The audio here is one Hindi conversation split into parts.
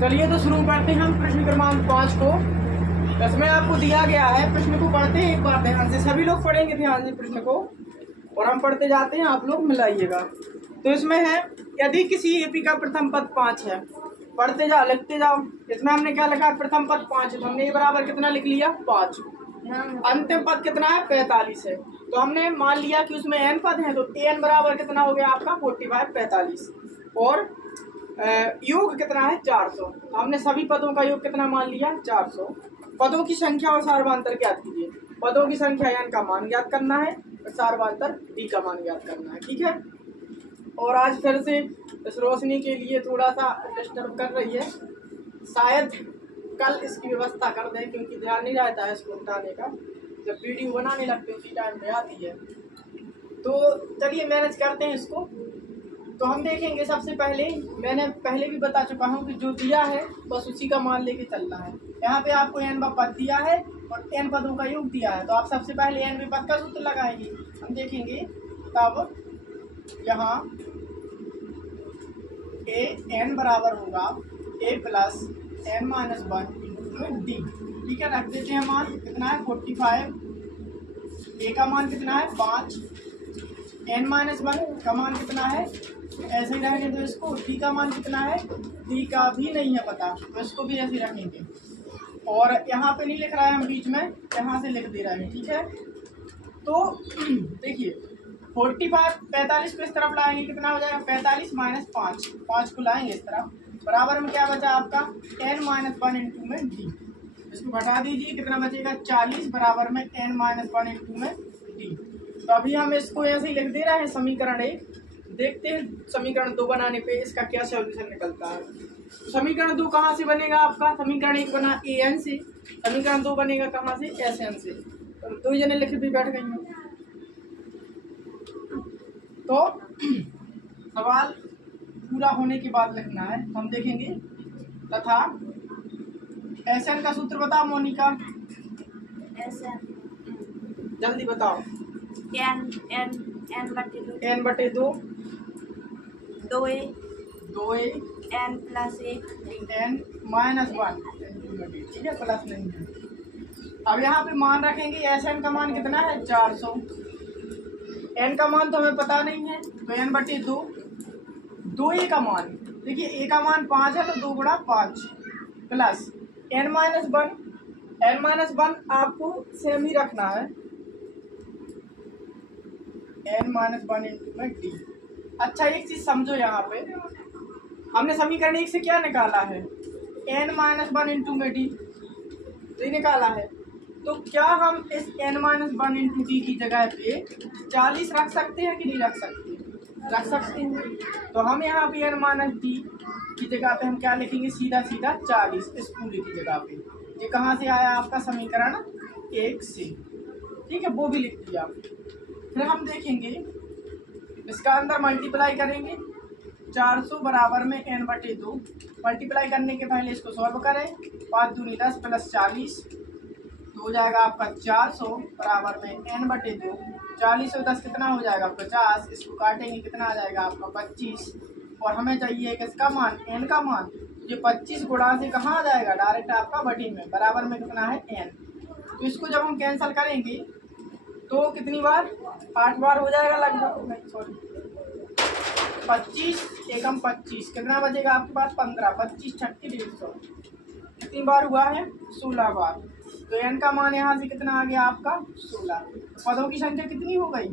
चलिए तो शुरू करते हैं हम प्रश्न क्रमांक 5 को। इसमें आपको दिया गया है, प्रश्न को पढ़ते हैं एक बार ध्यान से, सभी लोग पढ़ेंगे ध्यान से प्रश्न को और हम पढ़ते जाते हैं, आप लोग मिलाइएगा। तो इसमें है, यदि किसी एपी का प्रथम पद 5 है, पढ़ते जाओ लिखते जाओ। इसमें हमने क्या लिखा, प्रथम पद 5 है तो हमने ये बराबर कितना लिख लिया 5। अंतिम पद कितना है 45 है, तो हमने मान लिया कि उसमें n पद हैं तो n बराबर कितना हो गया आपका 45 45 और योग कितना है 400। तो हमने सभी पदों का योग कितना मान लिया 400। पदों की संख्या और सार्वधान्तर ज्ञात कीजिए। पदों की संख्या n का मान ज्ञात करना है और सार्वधान्तर d का मान ज्ञात करना है, ठीक है। और आज फिर से इस रोशनी के लिए थोड़ा सा डिस्टर्ब कर रही है, शायद कल इसकी व्यवस्था कर दें क्योंकि ध्यान नहीं रहता है इसको उठाने का, जब वीडियो बनाने लगते उसी टाइम पे आती है। तो चलिए मैनेज करते हैं इसको। तो हम देखेंगे सबसे पहले, मैंने पहले भी बता चुका हूँ कि जो दिया है बस उसी का मान लेके चलना है। यहाँ पे आपको n पद दिया है और n पदों का योग दिया है, तो आप सबसे पहले n पद का सूत्र लगाएंगे। हम देखेंगे तब यहाँ a n बराबर होगा a plus n minus 1 d, ठीक है। रख देते हैं मान कितना है 45, a का मान कितना है 5, n माइनस 1 का मान कितना है, ऐसे ही रहने दो इसको। d का मान कितना है, d का भी नहीं है पता तो इसको भी ऐसे रखेंगे। और यहाँ पे नहीं लिख रहा है हम बीच में, यहाँ से लिख दे रहे हैं, ठीक है। तो देखिए 45 को इस तरफ लाएंगे कितना हो जाएगा 45 माइनस 5 को लाएंगे इस तरफ, बराबर में क्या बचा आपका n माइनस 1 इंटू में d। इसको घटा दीजिए कितना बचेगा 40 बराबर में n माइनस 1 इंटू में d। तो अभी हम इसको ऐसे ही लिख दे रहे हैं समीकरण 1। देखते हैं समीकरण 2 बनाने पे इसका क्या सॉल्यूशन निकलता है। तो समीकरण 2 कहाँ से बनेगा आपका, समीकरण 1 बना an से, समीकरण 2 बनेगा कहाँ से sn से। तो 2 जने लिख भी बैठ गई हैं। तो सवाल पूरा होने के बाद लिखना है, हम देखेंगे। तथा एसएन का सूत्र बताओ मोनिका, एसएन जल्दी बताओ। n बटे 2 2a n plus 1 n minus 1, ठीक है, प्लस नहीं है। अब यहाँ पे मान रखेंगे एसएन का मान कितना है 400, n का मान तो हमें पता नहीं है तो n बटे 2 a का मान, देखिए a का मान 5 है तो 2 गुणा 5 प्लस n माइनस 1 आपको सेम ही रखना है n माइनस 1 इंटू में d। अच्छा एक चीज समझो, यहाँ पे हमने समीकरण 1 से क्या निकाला है n माइनस 1 इंटू में d, तो निकाला है। तो क्या हम इस n माइनस 1 इंटू डी की जगह पे 40 रख सकते हैं कि नहीं रख सकते, रख सकते हैं। तो हम यहाँ पे n माइनस डी की जगह पे हम क्या लिखेंगे, सीधा 40 इस पूरे की जगह पे। ये कहाँ से आया आपका समीकरण 1 से, ठीक है, वो भी लिख दिया। फिर हम देखेंगे इसका अंदर मल्टीप्लाई करेंगे 400 बराबर में n बटे 2, मल्टीप्लाई करने के पहले इसको सॉल्व करें, 5 दूनी 10 प्लस 40 तो हो जाएगा आपका 400 बराबर में n बटे 2, 40 और 10 कितना हो जाएगा 50, इसको काटेंगे कितना आ जाएगा आपका 25। और हमें चाहिए किसका मान, n का मान, ये 25 गुणा से कहाँ आ जाएगा डायरेक्ट आपका बटे में, बराबर में कितना है n। तो इसको जब हम कैंसिल करेंगे तो कितनी बार 8 बार हो जाएगा लगभग, नहीं सॉरी 25 एकम 25 कितना बचेगा आपके पास 15, 25 36 150, कितनी बार हुआ है 16 बार। तो n का मान यहाँ से कितना आ गया आपका 16। पदों की संख्या कितनी हो गई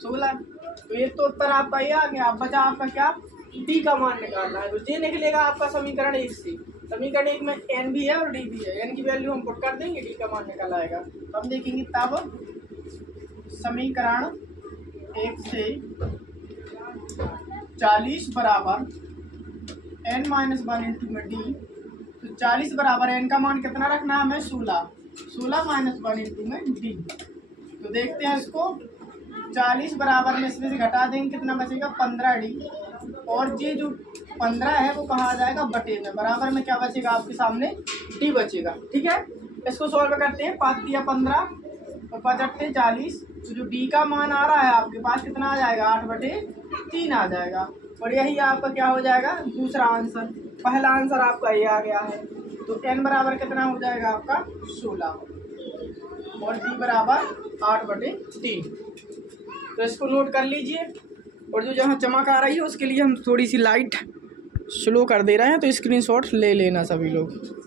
16। तो ये तो उत्तर आपका ये आ गया। अब बचा आपका क्या, d का मान निकालना है। तो ये निकलेगा आपका समीकरण 1 से। समीकरण 1 में n भी है और d भी है, n की वैल्यू हम पुट कर देंगे, d का मान निकल आएगा। तो हम देखेंगे तब समीकरण 1 से 40 बराबर n माइनस 1 इंटू में d, तो 40 बराबर n का मान कितना रखना है हमें 16 माइनस 1 इंटू में d। तो देखते हैं इसको, 40 बराबर में इसमें से घटा देंगे कितना बचेगा 15d, और ये जो 15 है वो कहाँ आ जाएगा बटे में, बराबर में क्या बचेगा आपके सामने d बचेगा, ठीक है। इसको सॉल्व करते हैं, 5 दिया 15 और 5 अट्ठे 40, तो जो d का मान आ रहा है आपके पास कितना आ जाएगा 8/3 आ जाएगा। और यही आपका क्या हो जाएगा दूसरा आंसर, पहला आंसर आपका ये आ गया है। तो n बराबर कितना हो जाएगा आपका 16 और d बराबर 8/3। तो इसको नोट कर लीजिए। और जो जहाँ चमक आ रही है उसके लिए हम थोड़ी सी लाइट स्लो कर दे रहे हैं, तो स्क्रीनशॉट ले लेना सभी लोग।